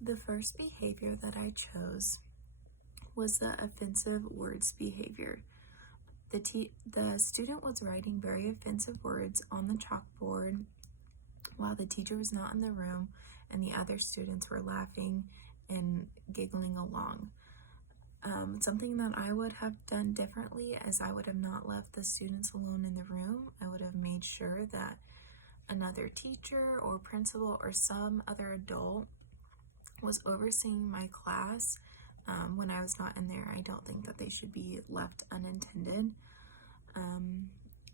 The first behavior that I chose was the offensive words behavior. The student was writing very offensive words on the chalkboard while the teacher was not in the room, and the other students were laughing and giggling along. Something that I would have done differently is I would have not left the students alone in the room. I would have made sure that another teacher or principal or some other adult was overseeing my class when I was not in there. I don't think that they should be left unattended.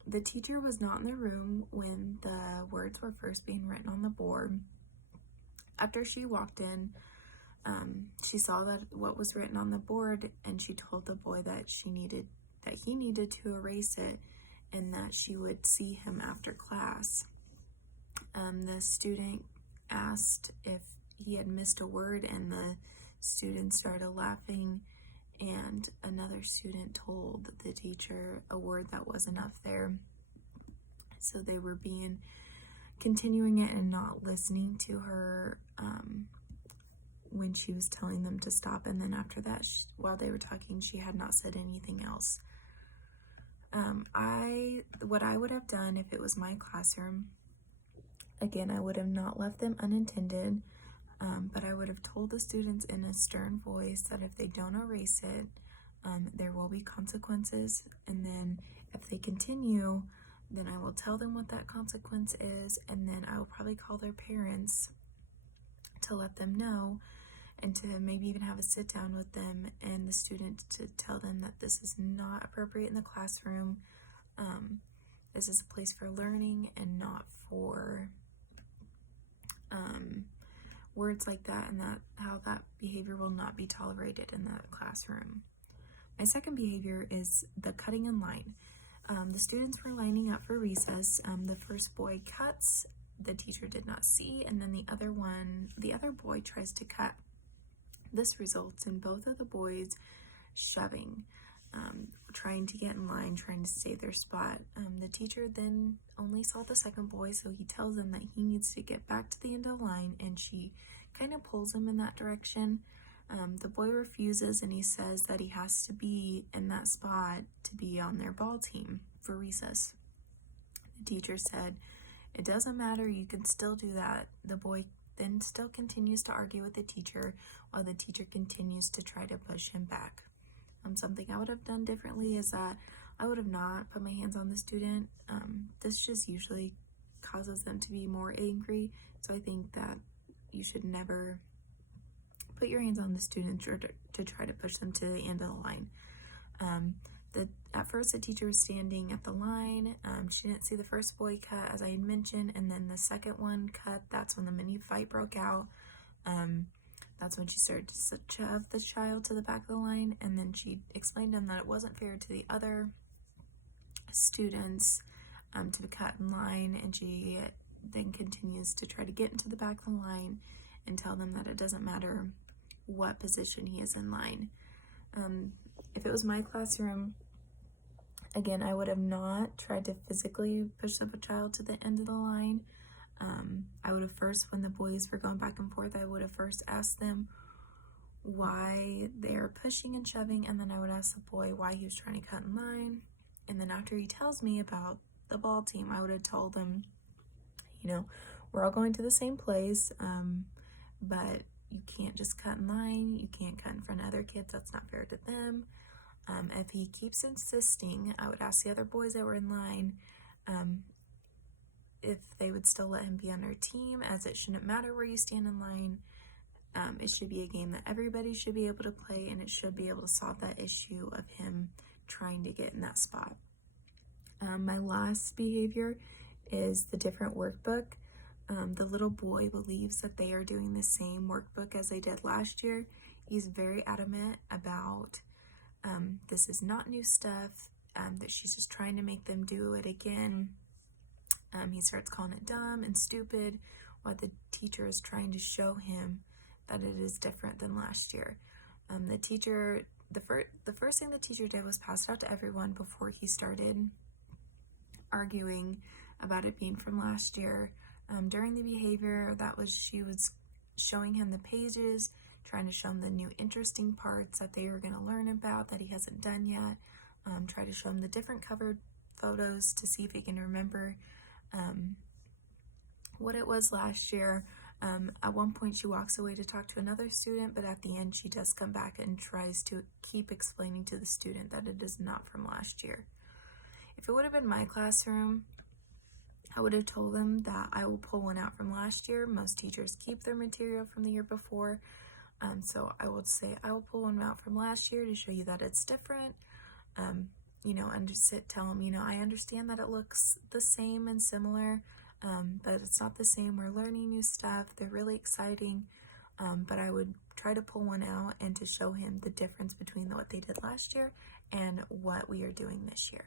The teacher was not in the room when the words were first being written on the board. After she walked in, she saw that what was written on the board, and she told the boy that he needed to erase it, and that she would see him after class. The student asked if he had missed a word, and the student started laughing, and another student told the teacher a word that wasn't up there. So they were continuing it and not listening to her when she was telling them to stop. And then after that, while they were talking, she had not said anything else. What I would have done if it was my classroom, again, I would have not left them unattended, but I would have told the students in a stern voice that if they don't erase it, there will be consequences. And then if they continue, then I will tell them what that consequence is, and then I will probably call their parents to let them know, and to maybe even have a sit down with them and the student to tell them that this is not appropriate in the classroom. This is a place for learning and not for words like that, and that how that behavior will not be tolerated in the classroom. My second behavior is the cutting in line. The students were lining up for recess. The first boy cuts, the teacher did not see, and then the other boy tries to cut. This results in both of the boys shoving, trying to get in line, trying to save their spot. The teacher then only saw the second boy, so he tells him that he needs to get back to the end of the line, and she kind of pulls him in that direction. The boy refuses, and he says that he has to be in that spot to be on their ball team for recess. The teacher said, "It doesn't matter, you can still do that." The boy then still continues to argue with the teacher while the teacher continues to try to push him back. Something I would have done differently is that I would have not put my hands on the student. This just usually causes them to be more angry, so I think that you should never put your hands on the student to try to push them to the end of the line. At first, the teacher was standing at the line. She didn't see the first boy cut, as I had mentioned, and then the second one cut. That's when the mini fight broke out. That's when she started to shove the child to the back of the line, and then she explained to him that it wasn't fair to the other students to cut in line, and she then continues to try to get into the back of the line and tell them that it doesn't matter what position he is in line. If it was my classroom, again, I would have not tried to physically push up a child to the end of the line. I would have first, when the boys were going back and forth, I would have first asked them why they're pushing and shoving, and then I would ask the boy why he was trying to cut in line. And then after he tells me about the ball team, I would have told him, we're all going to the same place, but you can't just cut in line. You can't cut in front of other kids. That's not fair to them. If he keeps insisting, I would ask the other boys that were in line if they would still let him be on our team, as it shouldn't matter where you stand in line. It should be a game that everybody should be able to play, and it should be able to solve that issue of him trying to get in that spot. My last behavior is the different workbook. The little boy believes that they are doing the same workbook as they did last year. He's very adamant about this is not new stuff, that she's just trying to make them do it again. He starts calling it dumb and stupid while the teacher is trying to show him that it is different than last year. The first thing the teacher did was pass it out to everyone before he started arguing about it being from last year. During the behavior, she was showing him the pages, trying to show him the new interesting parts that they are going to learn about that he hasn't done yet. Try to show him the different covered photos to see if he can remember what it was last year. At one point she walks away to talk to another student, but at the end she does come back and tries to keep explaining to the student that it is not from last year. If it would have been my classroom, I would have told them that I will pull one out from last year. Most teachers keep their material from the year before. So I would say I will pull one out from last year to show you that it's different. And just tell them, I understand that it looks the same and similar, but it's not the same. We're learning new stuff. They're really exciting. But I would try to pull one out and to show him the difference between what they did last year and what we are doing this year.